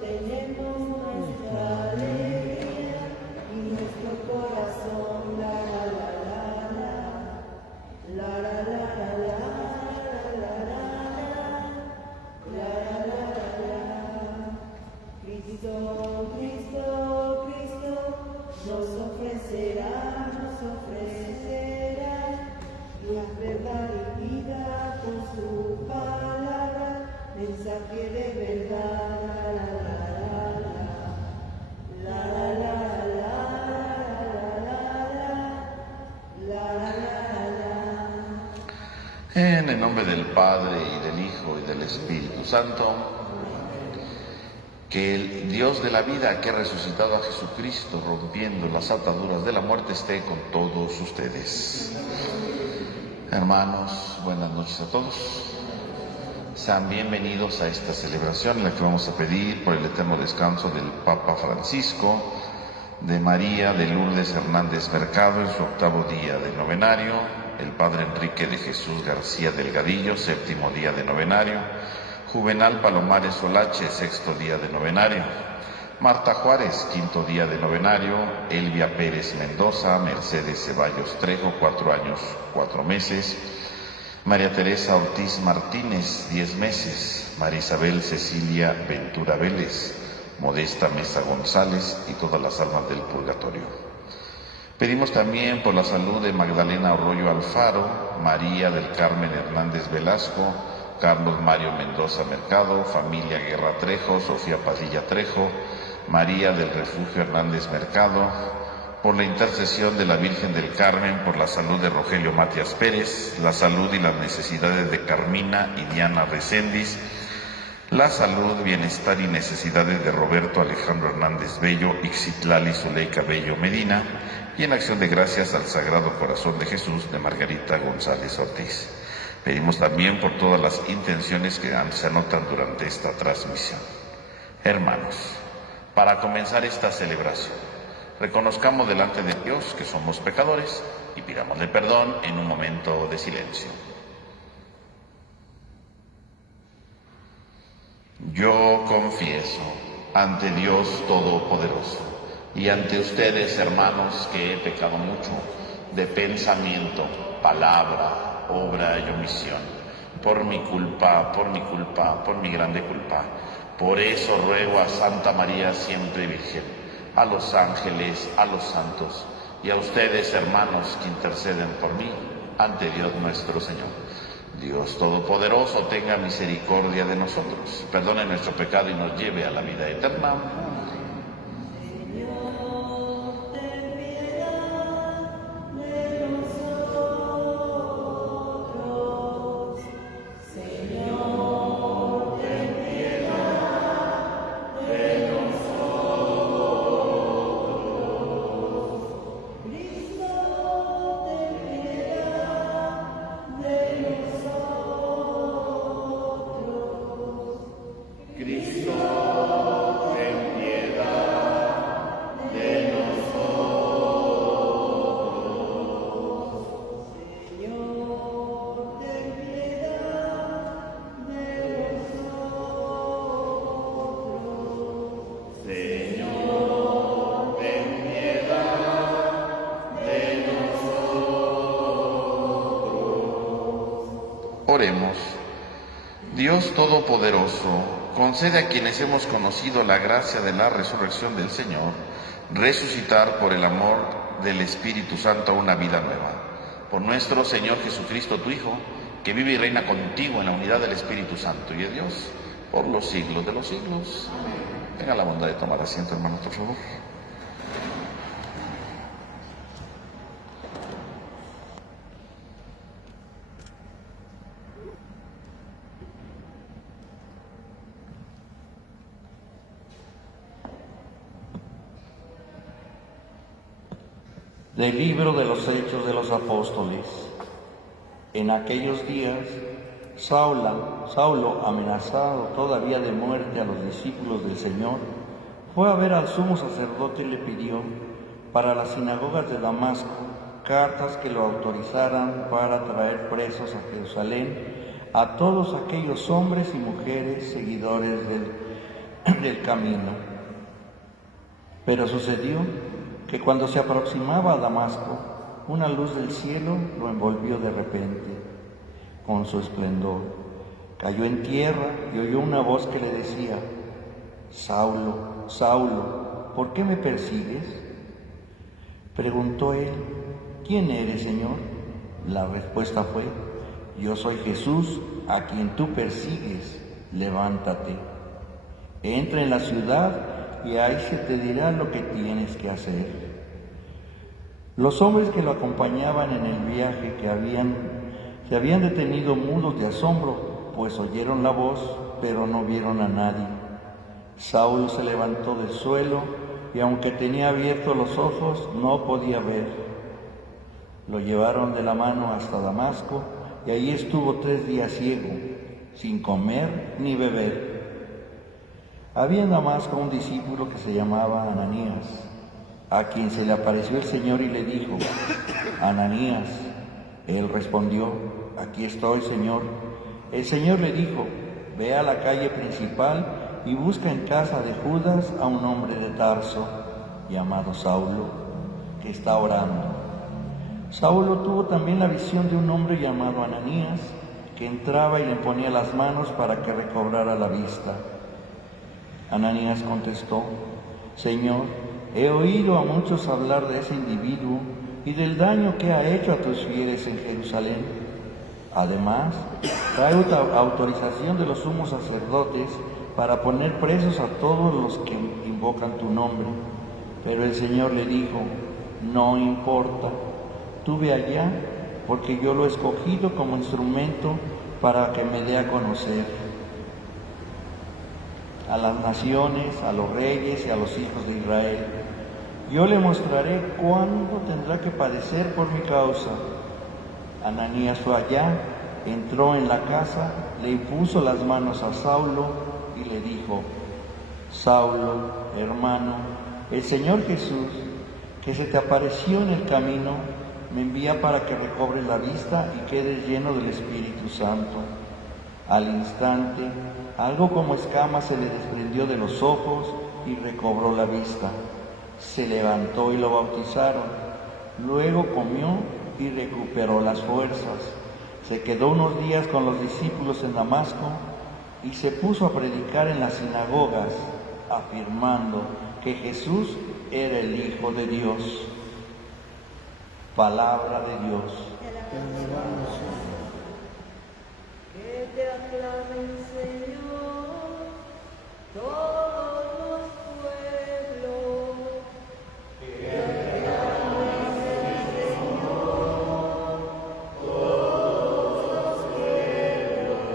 tenemos nuestra alegría y nuestro corazón la la la la la la la la la la la la. Cristo, Cristo, Cristo nos ofrecerá la verdad y vida con su palabra, mensaje de verdad. La la la la la la la la la. En el nombre del Padre, y del Hijo, y del Espíritu Santo, que el Dios de la vida, que ha resucitado a Jesucristo, rompiendo las ataduras de la muerte, esté con todos ustedes. Hermanos, buenas noches a todos. Sean bienvenidos a esta celebración en la que vamos a pedir por el eterno descanso del Papa Francisco, de María de Lourdes Hernández Mercado en su 8º día de novenario, el Padre Enrique de Jesús García Delgadillo, 7º día de novenario, Juvenal Palomares Solache, 6º día de novenario, Marta Juárez, 5º día de novenario, Elvia Pérez Mendoza, Mercedes Ceballos Trejo, 4 años, 4 meses, María Teresa Ortiz Martínez, 10 meses, María Isabel Cecilia Ventura Vélez, Modesta Mesa González y todas las almas del purgatorio. Pedimos también por la salud de Magdalena Arroyo Alfaro, María del Carmen Hernández Velasco, Carlos Mario Mendoza Mercado, familia Guerra Trejo, Sofía Padilla Trejo, María del Refugio Hernández Mercado, por la intercesión de la Virgen del Carmen, por la salud de Rogelio Matías Pérez, la salud y las necesidades de Carmina y Diana Recendis, la salud, bienestar y necesidades de Roberto Alejandro Hernández Bello, Ixitlali Zuleika Bello Medina, y en acción de gracias al Sagrado Corazón de Jesús de Margarita González Ortiz. Pedimos también por todas las intenciones que se anotan durante esta transmisión. Hermanos, para comenzar esta celebración, reconozcamos delante de Dios que somos pecadores y pidámosle perdón en un momento de silencio. Yo confieso ante Dios Todopoderoso y ante ustedes, hermanos, que he pecado mucho de pensamiento, palabra, obra y omisión, por mi culpa, por mi grande culpa. Por eso ruego a Santa María siempre Virgen, a los ángeles, a los santos y a ustedes, hermanos, que interceden por mí ante Dios nuestro Señor. Dios Todopoderoso tenga misericordia de nosotros, perdone nuestro pecado y nos lleve a la vida eterna. Oremos. Dios Todopoderoso, concede a quienes hemos conocido la gracia de la resurrección del Señor, resucitar por el amor del Espíritu Santo una vida nueva. Por nuestro Señor Jesucristo, tu Hijo, que vive y reina contigo en la unidad del Espíritu Santo y de Dios, por los siglos de los siglos. Tenga la bondad de tomar asiento, hermanos, por favor. Del libro de los Hechos de los Apóstoles. En aquellos días, Saulo, amenazado todavía de muerte a los discípulos del Señor, fue a ver al sumo sacerdote y le pidió, para las sinagogas de Damasco, cartas que lo autorizaran para traer presos a Jerusalén a todos aquellos hombres y mujeres seguidores del camino. Pero sucedió que cuando se aproximaba a Damasco, una luz del cielo lo envolvió de repente con su esplendor. Cayó en tierra y oyó una voz que le decía: Saulo, Saulo, ¿por qué me persigues? Preguntó él: ¿Quién eres, Señor? La respuesta fue: Yo soy Jesús, a quien tú persigues. Levántate, entra en la ciudad y ahí se te dirá lo que tienes que hacer. Los hombres que lo acompañaban en el viaje se habían detenido mudos de asombro, pues oyeron la voz, pero no vieron a nadie. Saulo se levantó del suelo y aunque tenía abiertos los ojos, no podía ver. Lo llevaron de la mano hasta Damasco y allí estuvo 3 días ciego, sin comer ni beber. Había en Damasco un discípulo que se llamaba Ananías, a quien se le apareció el Señor y le dijo: Ananías. Él respondió: Aquí estoy, Señor. El Señor le dijo: Ve a la calle principal y busca en casa de Judas a un hombre de Tarso, llamado Saulo, que está orando. Saulo tuvo también la visión de un hombre llamado Ananías, que entraba y le ponía las manos para que recobrara la vista. Ananías contestó: Señor, he oído a muchos hablar de ese individuo y del daño que ha hecho a tus fieles en Jerusalén. Además, trae autorización de los sumos sacerdotes para poner presos a todos los que invocan tu nombre. Pero el Señor le dijo: No importa, tú ve allá, porque yo lo he escogido como instrumento para que me dé a conocer a las naciones, a los reyes y a los hijos de Israel. Yo le mostraré cuánto tendrá que padecer por mi causa. Ananías fue allá, entró en la casa, le impuso las manos a Saulo y le dijo: Saulo, hermano, el Señor Jesús, que se te apareció en el camino, me envía para que recobres la vista y quedes lleno del Espíritu Santo. Al instante, algo como escamas se le desprendió de los ojos y recobró la vista. Se levantó y lo bautizaron. Luego comió y recuperó las fuerzas. Se quedó unos días con los discípulos en Damasco y se puso a predicar en las sinagogas, afirmando que Jesús era el Hijo de Dios. Palabra de Dios. Que te aclamen, Señor, todos los pueblos. Que te aclamen, Señor, todos los pueblos.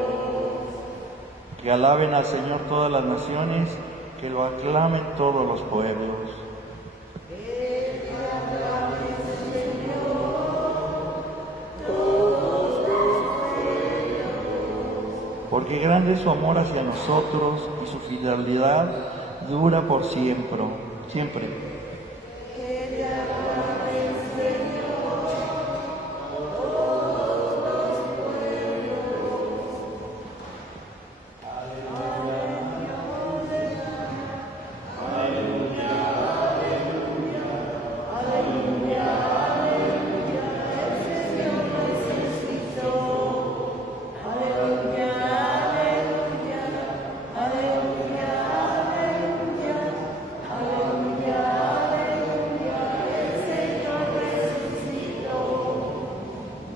Que alaben al Señor todas las naciones, que lo aclamen todos los pueblos. Porque grande es su amor hacia nosotros y su fidelidad dura por siempre.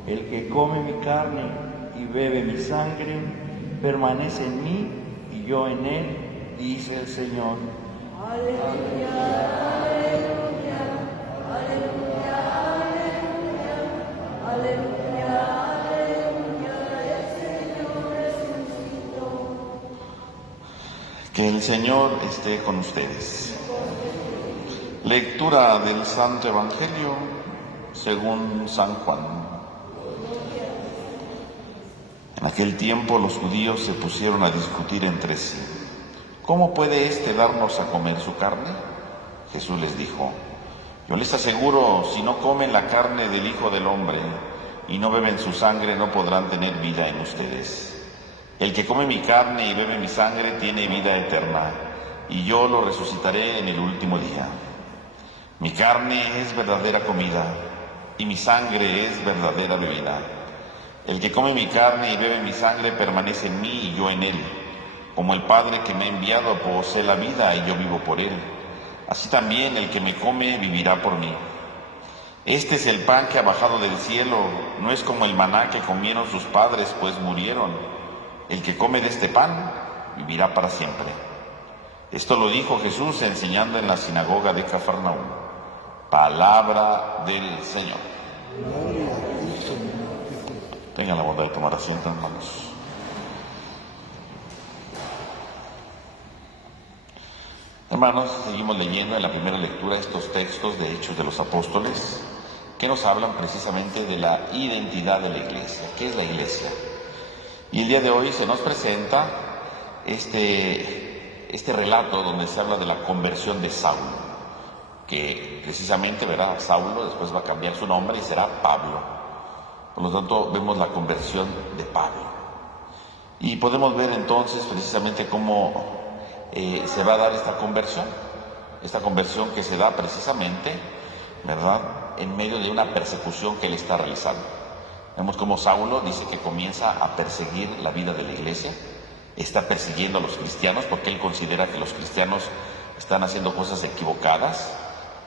El que come mi carne y bebe mi sangre, permanece en mí y yo en él, dice el Señor. Aleluya, aleluya, aleluya, aleluya, aleluya, aleluya, el Señor resucitó. Que el Señor esté con ustedes. Lectura del Santo Evangelio según San Juan. En aquel tiempo los judíos se pusieron a discutir entre sí: ¿cómo puede éste darnos a comer su carne? Jesús les dijo: yo les aseguro, si no comen la carne del Hijo del Hombre y no beben su sangre, no podrán tener vida en ustedes. El que come mi carne y bebe mi sangre tiene vida eterna, y yo lo resucitaré en el último día. Mi carne es verdadera comida, y mi sangre es verdadera bebida. El que come mi carne y bebe mi sangre permanece en mí y yo en él. Como el Padre que me ha enviado posee la vida y yo vivo por él, así también el que me come vivirá por mí. Este es el pan que ha bajado del cielo, no es como el maná que comieron sus padres, pues murieron. El que come de este pan vivirá para siempre. Esto lo dijo Jesús enseñando en la sinagoga de Cafarnaúm. Palabra del Señor. Tengan la bondad de tomar asiento, hermanos. Hermanos, seguimos leyendo en la primera lectura estos textos de Hechos de los Apóstoles que nos hablan precisamente de la identidad de la Iglesia. ¿Qué es la Iglesia? Y el día de hoy se nos presenta este relato donde se habla de la conversión de Saulo, que precisamente, verá, Saulo después va a cambiar su nombre y será Pablo. Por lo tanto, vemos la conversión de Pablo. Y podemos ver entonces precisamente cómo se va a dar esta conversión que se da precisamente, ¿verdad?, en medio de una persecución que él está realizando. Vemos cómo Saulo dice que comienza a perseguir la vida de la iglesia, está persiguiendo a los cristianos porque él considera que los cristianos están haciendo cosas equivocadas,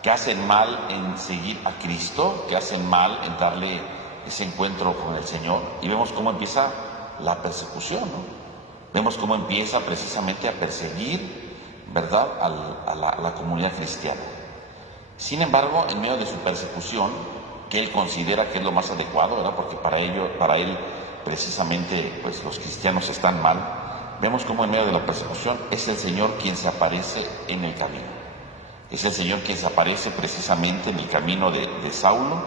que hacen mal en seguir a Cristo, que hacen mal en darle ese encuentro con el Señor. Y vemos cómo empieza la persecución, ¿no? Vemos cómo empieza precisamente a perseguir, ¿verdad?, a la comunidad cristiana. Sin embargo, en medio de su persecución, que él considera que es lo más adecuado, ¿verdad?, porque para él precisamente pues los cristianos están mal, vemos cómo en medio de la persecución es el Señor quien se aparece en el camino. Es el Señor quien se aparece precisamente en el camino de Saulo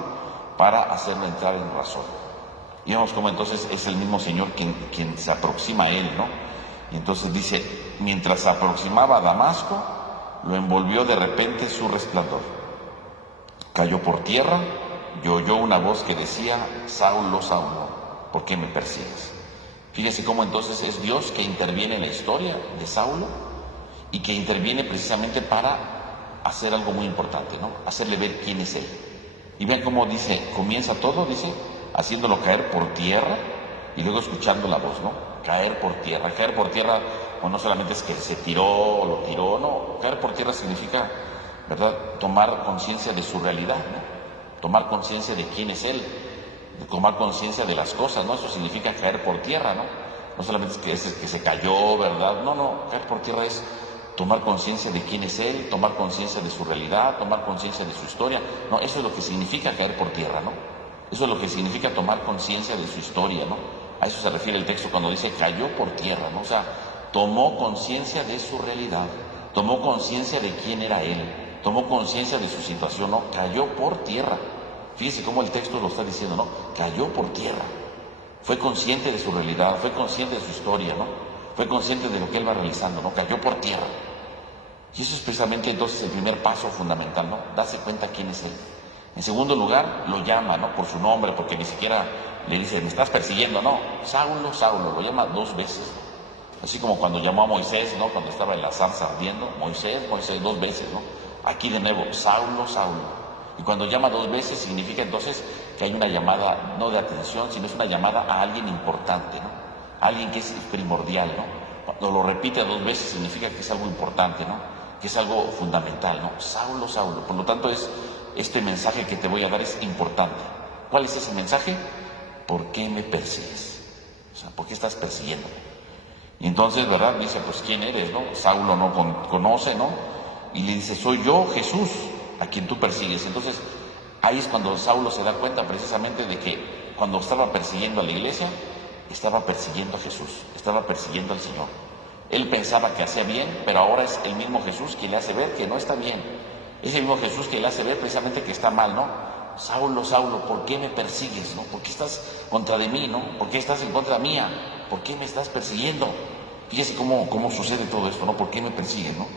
para hacerlo entrar en razón. Y vemos cómo entonces es el mismo Señor quien se aproxima a él, ¿no? Y entonces dice, mientras se aproximaba a Damasco, lo envolvió de repente su resplandor. Cayó por tierra y oyó una voz que decía, Saulo, Saulo, ¿por qué me persigues? Fíjese cómo entonces es Dios que interviene en la historia de Saulo y que interviene precisamente para hacer algo muy importante, ¿no? Hacerle ver quién es él. Y vean cómo dice, comienza todo, dice, haciéndolo caer por tierra y luego escuchando la voz, ¿no? Caer por tierra. Caer por tierra, bueno, no solamente es que se tiró o lo tiró, no. Caer por tierra significa, ¿verdad?, tomar conciencia de su realidad, ¿no? Tomar conciencia de quién es él, de tomar conciencia de las cosas, ¿no? Eso significa caer por tierra, ¿no? No solamente es que se cayó, ¿verdad? No, caer por tierra es tomar conciencia de quién es él, tomar conciencia de su realidad, tomar conciencia de su historia. No, eso es lo que significa caer por tierra, ¿no? Eso es lo que significa tomar conciencia de su historia, ¿no? A eso se refiere el texto cuando dice cayó por tierra, ¿no? O sea, tomó conciencia de su realidad, tomó conciencia de quién era él, tomó conciencia de su situación, ¿no? Cayó por tierra. Fíjese cómo el texto lo está diciendo, ¿no? Cayó por tierra. Fue consciente de su realidad, fue consciente de su historia, ¿no? Fue consciente de lo que él va realizando, ¿no? Cayó por tierra. Y eso es precisamente entonces el primer paso fundamental, ¿no? Darse cuenta quién es él. En segundo lugar, lo llama, ¿no?, por su nombre, porque ni siquiera le dice, me estás persiguiendo, no. Saulo, Saulo, lo llama 2 veces. Así como cuando llamó a Moisés, ¿no?, cuando estaba en la zarza ardiendo, Moisés, 2 veces, ¿no? Aquí de nuevo, Saulo, Saulo. Y cuando llama 2 veces significa entonces que hay una llamada no de atención, sino es una llamada a alguien importante, ¿no? A alguien que es primordial, ¿no? Cuando lo repite 2 veces significa que es algo importante, ¿no?, que es algo fundamental, ¿no? Saulo, Saulo. Por lo tanto, este mensaje que te voy a dar es importante. ¿Cuál es ese mensaje? ¿Por qué me persigues? O sea, ¿por qué estás persiguiéndome? Y entonces, ¿verdad?, dice, pues, ¿quién eres, no? Saulo no conoce, ¿no? Y le dice, soy yo, Jesús, a quien tú persigues. Entonces, ahí es cuando Saulo se da cuenta precisamente de que cuando estaba persiguiendo a la iglesia, estaba persiguiendo a Jesús, estaba persiguiendo al Señor. Él pensaba que hacía bien, pero ahora es el mismo Jesús quien le hace ver que no está bien. Es el mismo Jesús que le hace ver precisamente que está mal, ¿no? Saulo, Saulo, ¿por qué me persigues, no? ¿Por qué estás contra de mí, no? ¿Por qué estás en contra mía? ¿Por qué me estás persiguiendo? Fíjese cómo sucede todo esto, ¿no? ¿Por qué me persigues, no?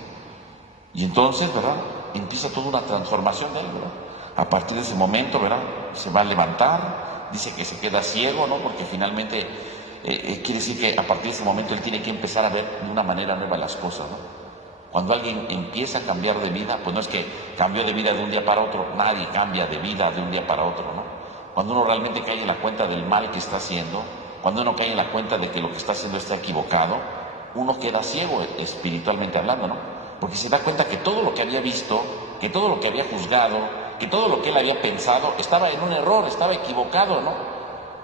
Y entonces, ¿verdad?, empieza toda una transformación de él, ¿verdad? A partir de ese momento, ¿verdad?, se va a levantar, dice que se queda ciego, ¿no? Porque finalmente quiere decir que a partir de ese momento él tiene que empezar a ver de una manera nueva las cosas, ¿no? Cuando alguien empieza a cambiar de vida, pues no es que cambió de vida de un día para otro, nadie cambia de vida de un día para otro, ¿no? Cuando uno realmente cae en la cuenta del mal que está haciendo, cuando uno cae en la cuenta de que lo que está haciendo está equivocado, uno queda ciego espiritualmente hablando, ¿no? Porque se da cuenta que todo lo que había visto, que todo lo que había juzgado, que todo lo que él había pensado, estaba en un error, estaba equivocado, ¿no?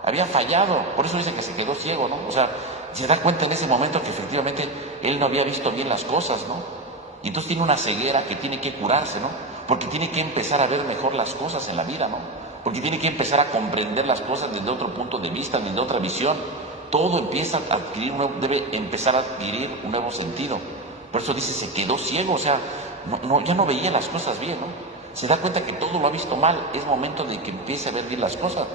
Había fallado, por eso dice que se quedó ciego, ¿no? O sea, se da cuenta en ese momento que efectivamente él no había visto bien las cosas, ¿no? Y entonces tiene una ceguera que tiene que curarse, ¿no? Porque tiene que empezar a ver mejor las cosas en la vida, ¿no? Porque tiene que empezar a comprender las cosas desde otro punto de vista, desde otra visión. Todo empieza a adquirir debe empezar a adquirir un nuevo sentido. Por eso dice, se quedó ciego, o sea, ya no veía las cosas bien, ¿no? Se da cuenta que todo lo ha visto mal, es momento de que empiece a ver bien las cosas.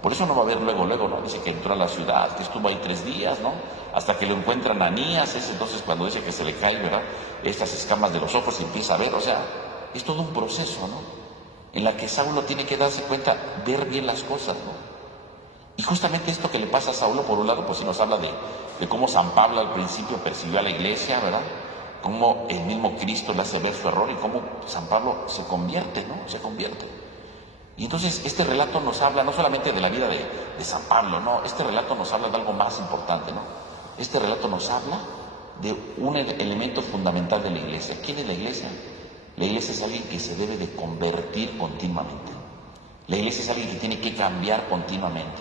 Por eso no va a ver luego, ¿no? Dice que entró a la ciudad, que estuvo ahí 3 días, ¿no? Hasta que lo encuentran a Anías, es entonces cuando dice que se le cae, ¿verdad? Estas escamas de los ojos y empieza a ver, o sea, es todo un proceso, ¿no? En la que Saulo tiene que darse cuenta, ver bien las cosas, ¿no? Y justamente esto que le pasa a Saulo, por un lado, pues sí nos habla de cómo San Pablo al principio persiguió a la iglesia, ¿verdad? Cómo el mismo Cristo le hace ver su error y cómo San Pablo se convierte, ¿no? Se convierte. Y entonces este relato nos habla no solamente de la vida de San Pablo, no, este relato nos habla de algo más importante, ¿no? Este relato nos habla de un elemento fundamental de la iglesia. ¿Quién es la iglesia? La iglesia es alguien que se debe de convertir continuamente. La iglesia es alguien que tiene que cambiar continuamente.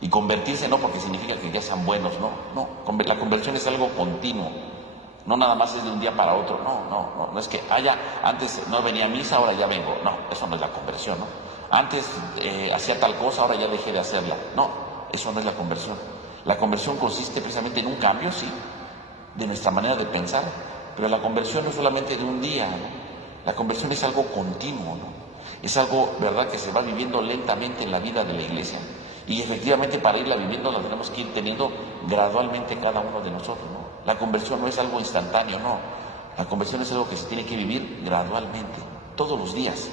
Y convertirse no porque significa que ya sean buenos, no, la conversión es algo continuo. No nada más es de un día para otro, no es que antes no venía a misa, ahora ya vengo. No, eso no es la conversión, ¿no? Antes hacía tal cosa, ahora ya dejé de hacerla. No, eso no es la conversión. La conversión consiste precisamente en un cambio, sí, de nuestra manera de pensar, pero la conversión no es solamente de un día, ¿no? La conversión es algo continuo, ¿no? Es algo, ¿verdad?, que se va viviendo lentamente en la vida de la iglesia. Y efectivamente para irla viviendo la tenemos que ir teniendo gradualmente cada uno de nosotros, ¿no? La conversión no es algo instantáneo, no. La conversión es algo que se tiene que vivir gradualmente, todos los días.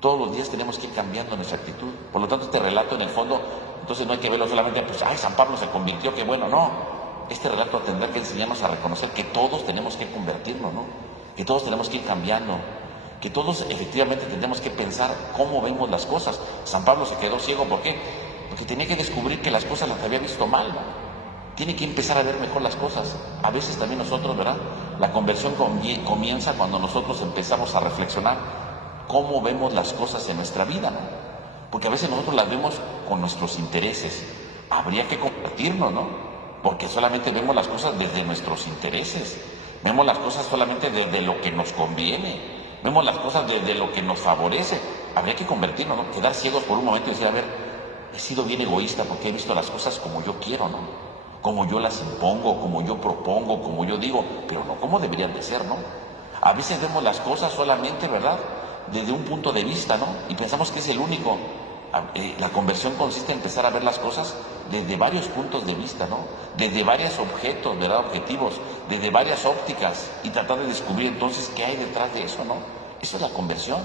Todos los días tenemos que ir cambiando nuestra actitud. Por lo tanto, este relato en el fondo, entonces no hay que verlo solamente, pues, San Pablo se convirtió, qué bueno, no. Este relato tendrá que enseñarnos a reconocer que todos tenemos que convertirnos, ¿no? Que todos tenemos que ir cambiando, que todos efectivamente tendremos que pensar cómo vemos las cosas. San Pablo se quedó ciego, ¿por qué? Porque tenía que descubrir que las cosas las había visto mal, ¿no? Tiene que empezar a ver mejor las cosas. A veces también nosotros, ¿verdad? La conversión comienza cuando nosotros empezamos a reflexionar cómo vemos las cosas en nuestra vida, ¿no? Porque a veces nosotros las vemos con nuestros intereses. Habría que convertirnos, ¿no? Porque solamente vemos las cosas desde nuestros intereses. Vemos las cosas solamente desde lo que nos conviene. Vemos las cosas desde lo que nos favorece. Habría que convertirnos, ¿no? Quedar ciegos por un momento y decir, a ver, he sido bien egoísta porque he visto las cosas como yo quiero, ¿no? Como yo las impongo, como yo propongo, como yo digo, pero no como deberían de ser, ¿no? A veces vemos las cosas solamente, ¿verdad?, desde un punto de vista, ¿no? Y pensamos que es el único. La conversión consiste en empezar a ver las cosas desde varios puntos de vista, ¿no? Desde varios objetos, ¿verdad?, objetivos, desde varias ópticas y tratar de descubrir entonces qué hay detrás de eso, ¿no? Eso es la conversión.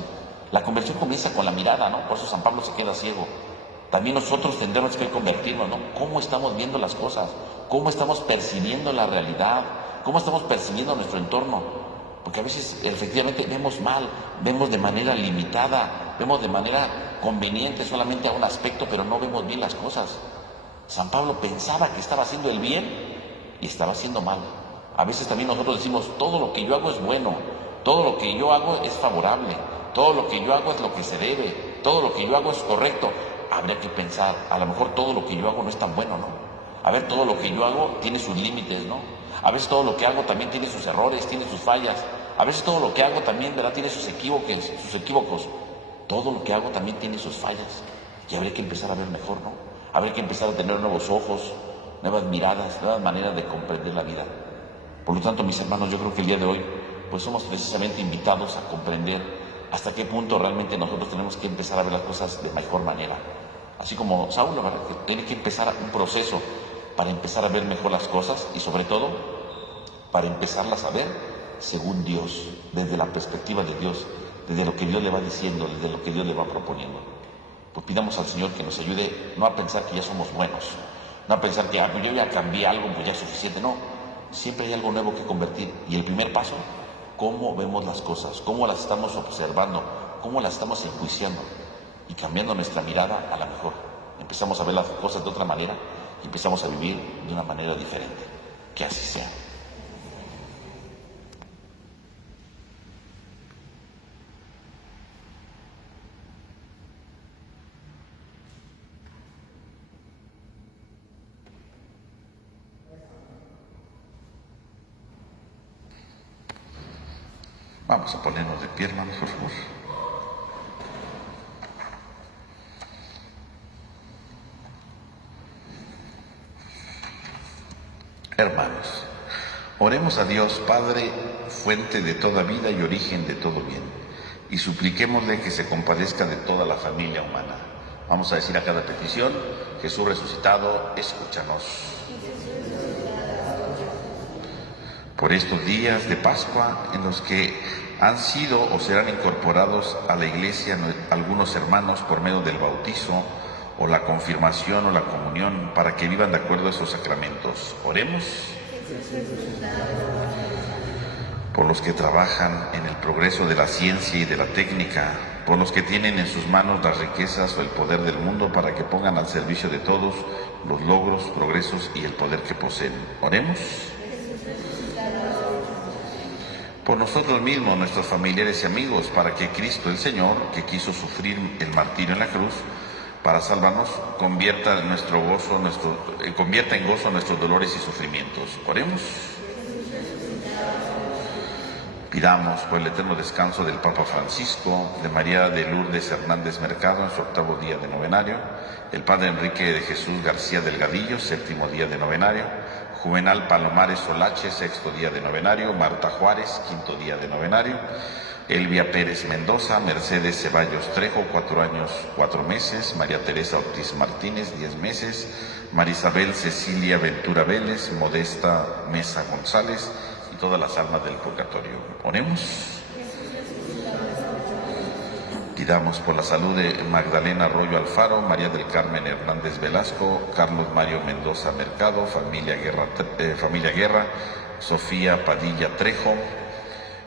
La conversión comienza con la mirada, ¿no? Por eso San Pablo se queda ciego. También nosotros tendremos que convertirnos, ¿no? ¿Cómo estamos viendo las cosas? ¿Cómo estamos percibiendo la realidad? ¿Cómo estamos percibiendo nuestro entorno? Porque a veces efectivamente vemos mal, vemos de manera limitada, vemos de manera conveniente solamente a un aspecto, pero no vemos bien las cosas. San Pablo pensaba que estaba haciendo el bien y estaba haciendo mal. A veces también nosotros decimos, todo lo que yo hago es bueno, todo lo que yo hago es favorable, todo lo que yo hago es lo que se debe, todo lo que yo hago es correcto. Habría que pensar, a lo mejor todo lo que yo hago no es tan bueno, ¿no? A ver, todo lo que yo hago tiene sus límites, ¿no? A veces todo lo que hago también tiene sus errores, tiene sus fallas. A veces todo lo que hago también, ¿verdad?, tiene sus equívocos. Todo lo que hago también tiene sus fallas. Y habría que empezar a ver mejor, ¿no? Habría que empezar a tener nuevos ojos, nuevas miradas, nuevas maneras de comprender la vida. Por lo tanto, mis hermanos, yo creo que el día de hoy, pues somos precisamente invitados a comprender hasta qué punto realmente nosotros tenemos que empezar a ver las cosas de mejor manera. Así como Saulo, ¿verdad?, que tiene que empezar un proceso para empezar a ver mejor las cosas y sobre todo para empezarlas a ver según Dios, desde la perspectiva de Dios, desde lo que Dios le va diciendo, desde lo que Dios le va proponiendo. Pues pidamos al Señor que nos ayude no a pensar que ya somos buenos, no a pensar que yo ya cambié algo, pues ya es suficiente, no. Siempre hay algo nuevo que convertir y el primer paso cómo vemos las cosas, cómo las estamos observando, cómo las estamos enjuiciando, y cambiando nuestra mirada, a lo mejor empezamos a ver las cosas de otra manera y empezamos a vivir de una manera diferente. Que así sea. Vamos a ponernos de pie, hermanos, por favor. Hermanos, oremos a Dios, Padre, fuente de toda vida y origen de todo bien, y supliquémosle que se compadezca de toda la familia humana. Vamos a decir a cada petición: Jesús resucitado, escúchanos. Por estos días de Pascua, en los que han sido o serán incorporados a la Iglesia algunos hermanos por medio del bautizo, o la confirmación o la comunión, para que vivan de acuerdo a esos sacramentos. Oremos. Por los que trabajan en el progreso de la ciencia y de la técnica, por los que tienen en sus manos las riquezas o el poder del mundo, para que pongan al servicio de todos los logros, progresos y el poder que poseen. Oremos. Por nosotros mismos, nuestros familiares y amigos, para que Cristo el Señor, que quiso sufrir el martirio en la cruz para salvarnos, convierta en gozo nuestros dolores y sufrimientos. Oremos. Pidamos por el eterno descanso del Papa Francisco, de María de Lourdes Hernández Mercado en su 8º día de novenario, el Padre Enrique de Jesús García Delgadillo, 7º día de novenario, Juvenal Palomares Solache, 6º día de novenario, Marta Juárez, 5º día de novenario, Elvia Pérez Mendoza, Mercedes Ceballos Trejo, 4 años 4 meses, María Teresa Ortiz Martínez, 10 meses, Marisabel Cecilia Ventura Vélez, Modesta Mesa González y todas las almas del purgatorio. Oremos. Pidamos por la salud de Magdalena Arroyo Alfaro, María del Carmen Hernández Velasco, Carlos Mario Mendoza Mercado, familia Guerra, Sofía Padilla Trejo,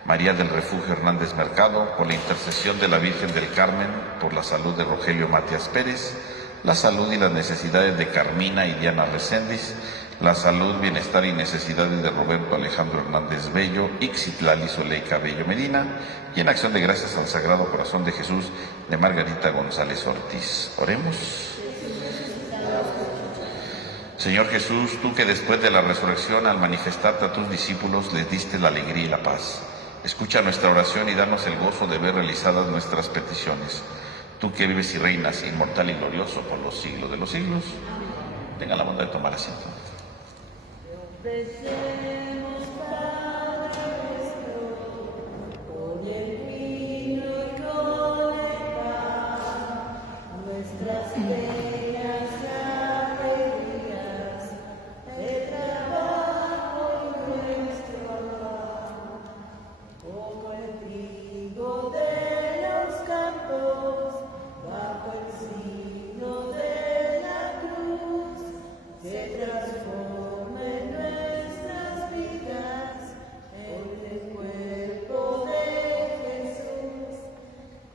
María del Refugio Hernández Mercado, por la intercesión de la Virgen del Carmen, por la salud de Rogelio Matías Pérez, la salud y las necesidades de Carmina y Diana Recendis, la salud, bienestar y necesidades de Roberto Alejandro Hernández Bello, Ixitlali Zuleika Bello Medina, y en acción de gracias al Sagrado Corazón de Jesús de Margarita González Ortiz. Oremos. Señor Jesús, tú que después de la resurrección, al manifestarte a tus discípulos, les diste la alegría y la paz. Escucha nuestra oración y danos el gozo de ver realizadas nuestras peticiones. Tú que vives y reinas, inmortal y glorioso por los siglos de los siglos, tenga la bondad de tomar asiento. Ofrecemos, Padre nuestro, con el vino y con el pan, nuestras penas y alegrías, el trabajo y nuestro afán, como el trigo de los campos, bajo el signo de la cruz, se transforma en nuestras vidas, en el cuerpo de Jesús.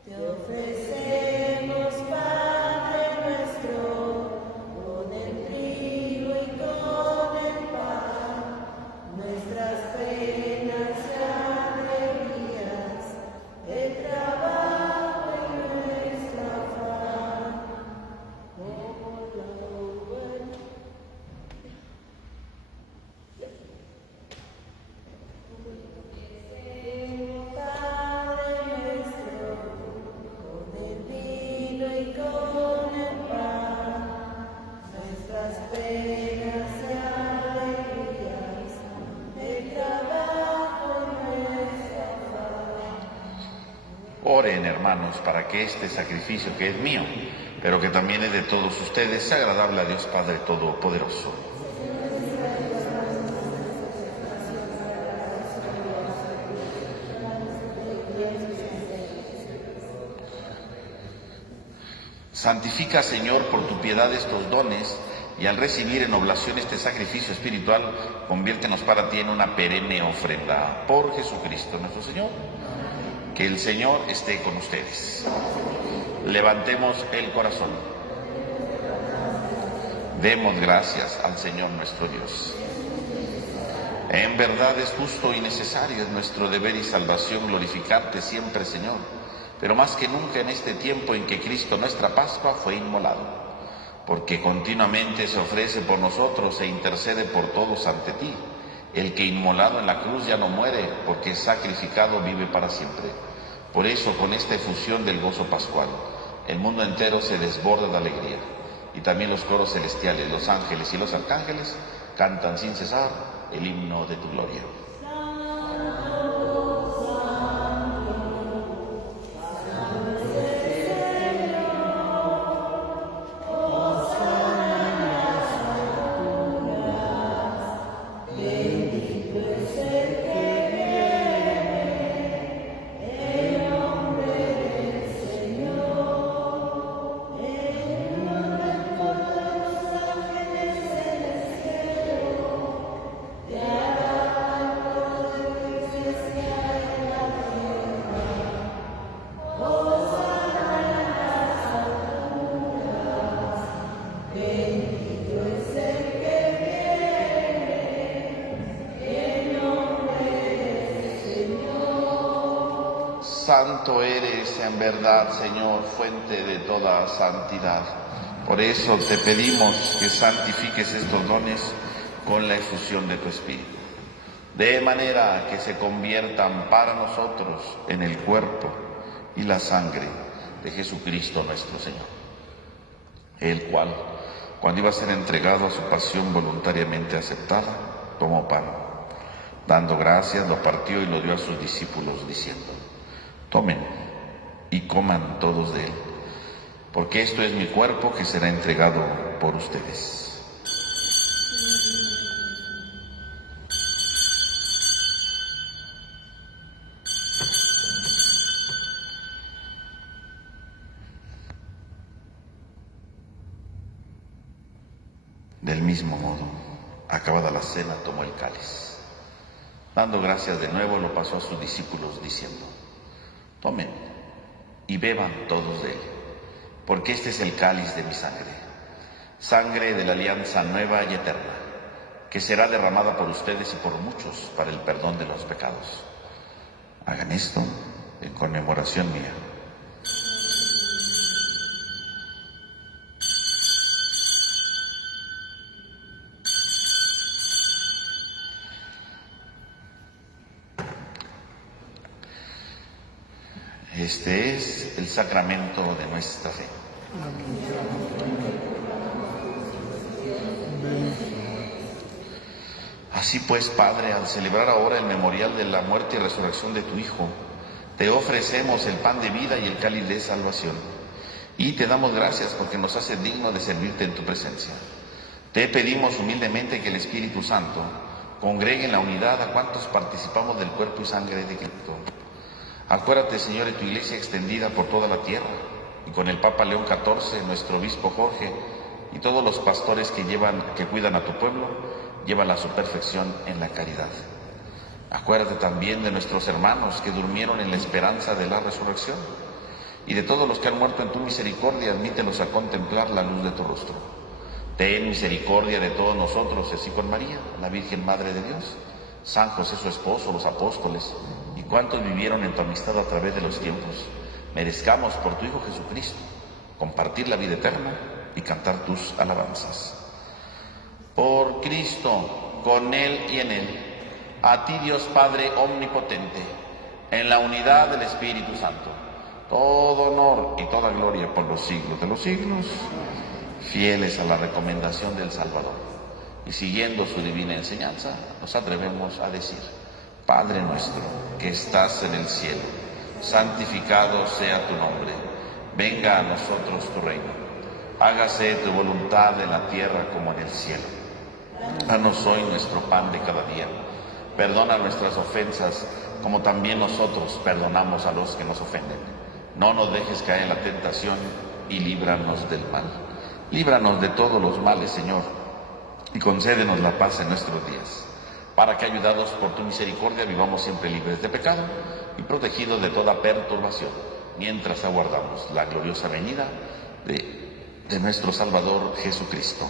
Te ofrecemos, Padre nuestro, con el trigo y con el pan, nuestras penas y alegrías, el trabajo y nuestro afán, como la uva. Padre nuestro, con el vino y con el pan, nuestras penas y alegrías, el trabajo y nuestro afán. Oren, hermanos, para que este sacrificio que es mío, pero que también es de todos ustedes, sea agradable a Dios Padre Todopoderoso. Santifica, Señor, por tu piedad estos dones, y al recibir en oblación este sacrificio espiritual, conviértenos para ti en una perenne ofrenda. Por Jesucristo nuestro Señor. Que el Señor esté con ustedes. Levantemos el corazón. Demos gracias al Señor nuestro Dios. En verdad es justo y necesario, es nuestro deber y salvación glorificarte siempre, Señor, pero más que nunca en este tiempo en que Cristo, nuestra Pascua, fue inmolado, porque continuamente se ofrece por nosotros e intercede por todos ante ti. El que inmolado en la cruz ya no muere, porque sacrificado vive para siempre. Por eso, con esta efusión del gozo pascual, el mundo entero se desborda de alegría, y también los coros celestiales, los ángeles y los arcángeles cantan sin cesar el himno de tu gloria. Santo eres en verdad, Señor, fuente de toda santidad. Por eso te pedimos que santifiques estos dones con la efusión de tu Espíritu, de manera que se conviertan para nosotros en el cuerpo y la sangre de Jesucristo nuestro Señor, el cual, cuando iba a ser entregado a su pasión voluntariamente aceptada, tomó pan. Dando gracias, lo partió y lo dio a sus discípulos, diciendo: tomen y coman todos de él, porque esto es mi cuerpo que será entregado por ustedes. Del mismo modo, acabada la cena, tomó el cáliz. Dando gracias de nuevo, lo pasó a sus discípulos, diciendo: tomen y beban todos de él, porque este es el cáliz de mi sangre, sangre de la alianza nueva y eterna, que será derramada por ustedes y por muchos para el perdón de los pecados. Hagan esto en conmemoración mía. Este es el sacramento de nuestra fe. Así pues, Padre, al celebrar ahora el memorial de la muerte y resurrección de tu Hijo, te ofrecemos el pan de vida y el cáliz de salvación, y te damos gracias porque nos haces dignos de servirte en tu presencia. Te pedimos humildemente que el Espíritu Santo congregue en la unidad a cuantos participamos del cuerpo y sangre de Cristo. Acuérdate, Señor, de tu iglesia extendida por toda la tierra, y con el Papa León XIV, nuestro obispo Jorge, y todos los pastores que cuidan a tu pueblo, llévala a su perfección en la caridad. Acuérdate también de nuestros hermanos que durmieron en la esperanza de la resurrección, y de todos los que han muerto en tu misericordia, admítelos a contemplar la luz de tu rostro. Ten misericordia de todos nosotros, así con María, la Virgen Madre de Dios, San José su esposo, los apóstoles, y cuantos vivieron en tu amistad a través de los tiempos, merezcamos por tu Hijo Jesucristo compartir la vida eterna y cantar tus alabanzas. Por Cristo, con Él y en Él, a ti Dios Padre omnipotente, en la unidad del Espíritu Santo, todo honor y toda gloria por los siglos de los siglos, fieles a la recomendación del Salvador. Y siguiendo su divina enseñanza, nos atrevemos a decir: Padre nuestro, que estás en el cielo, santificado sea tu nombre. Venga a nosotros tu reino. Hágase tu voluntad en la tierra como en el cielo. Danos hoy nuestro pan de cada día. Perdona nuestras ofensas, como también nosotros perdonamos a los que nos ofenden. No nos dejes caer en la tentación y líbranos del mal. Líbranos de todos los males, Señor, y concédenos la paz en nuestros días, para que, ayudados por tu misericordia, vivamos siempre libres de pecado y protegidos de toda perturbación, mientras aguardamos la gloriosa venida de nuestro Salvador Jesucristo.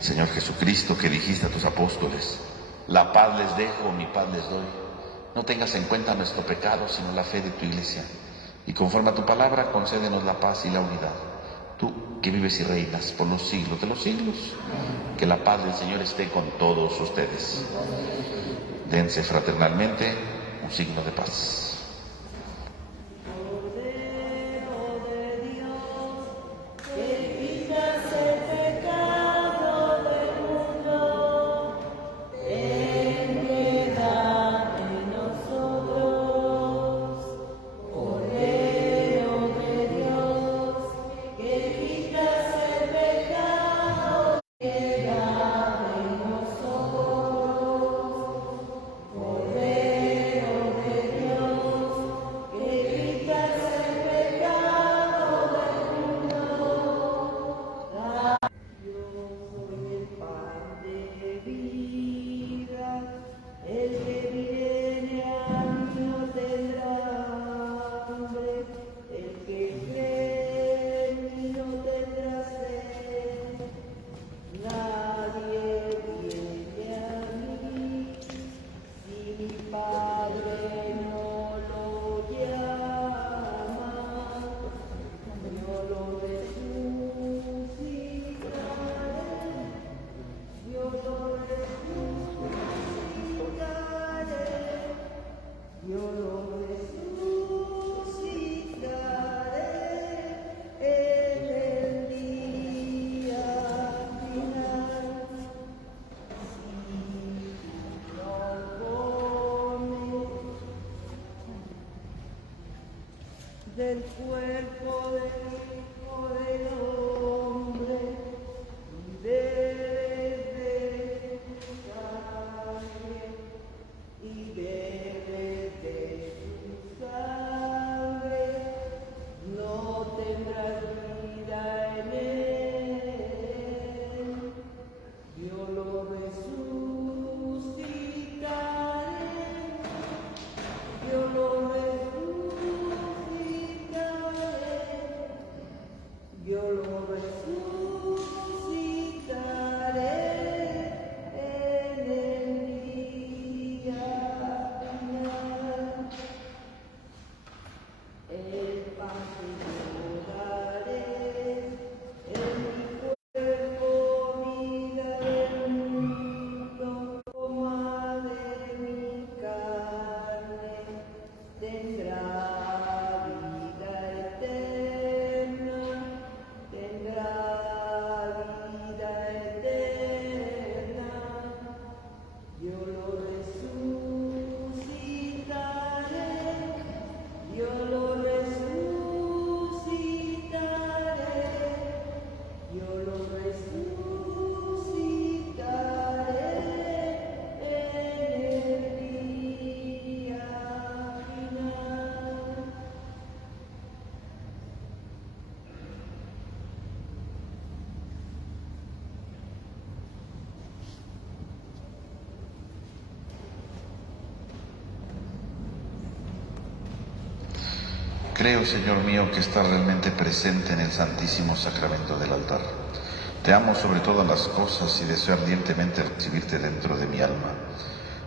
Señor Jesucristo, que dijiste a tus apóstoles: la paz les dejo, mi paz les doy. No tengas en cuenta nuestro pecado, sino la fe de tu Iglesia. Y conforme a tu palabra, concédenos la paz y la unidad. Tú, que vives y reinas por los siglos de los siglos, que la paz del Señor esté con todos ustedes. Dense fraternalmente un signo de paz. Del cuerpo del Hijo del Hombre, bebe su sangre y bebe de su sangre, no tendrás vida en él. Yo lo resucitaré, yo lo yo lo resucitaré en el día final. El pan que yo daré en mi cuerpo, vida del mundo, coma de mi carne, tendrá vida eterna. Tendrá vida eterna, yo lo resucitaré, yo lo resucitaré, yo lo resucitaré en el día final. Creo, Señor mío, que estás realmente presente en el Santísimo Sacramento del altar. Te amo sobre todas las cosas y deseo ardientemente recibirte dentro de mi alma.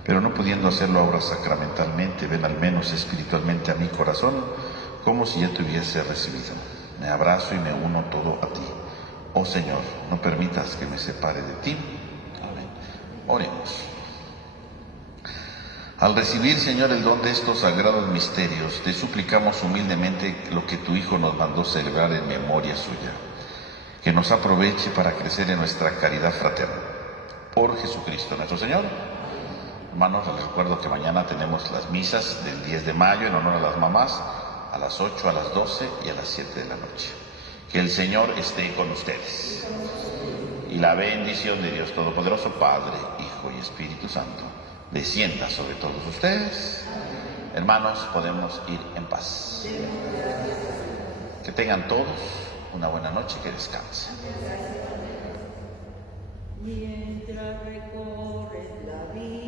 Pero no pudiendo hacerlo ahora sacramentalmente, ven al menos espiritualmente a mi corazón, como si ya te hubiese recibido. Me abrazo y me uno todo a ti. Oh Señor, no permitas que me separe de ti. Amén. Oremos. Al recibir, Señor, el don de estos sagrados misterios, te suplicamos humildemente lo que tu Hijo nos mandó celebrar en memoria suya, que nos aproveche para crecer en nuestra caridad fraterna. Por Jesucristo nuestro Señor. Hermanos, les recuerdo que mañana tenemos las misas del 10 de mayo en honor a las mamás, a las 8, a las 12 y a las 7 de la noche. Que el Señor esté con ustedes. Y la bendición de Dios Todopoderoso, Padre, Hijo y Espíritu Santo, descienda sobre todos ustedes. Hermanos, podemos ir en paz. Que tengan todos una buena noche, que descansen. Mientras recorres la vida.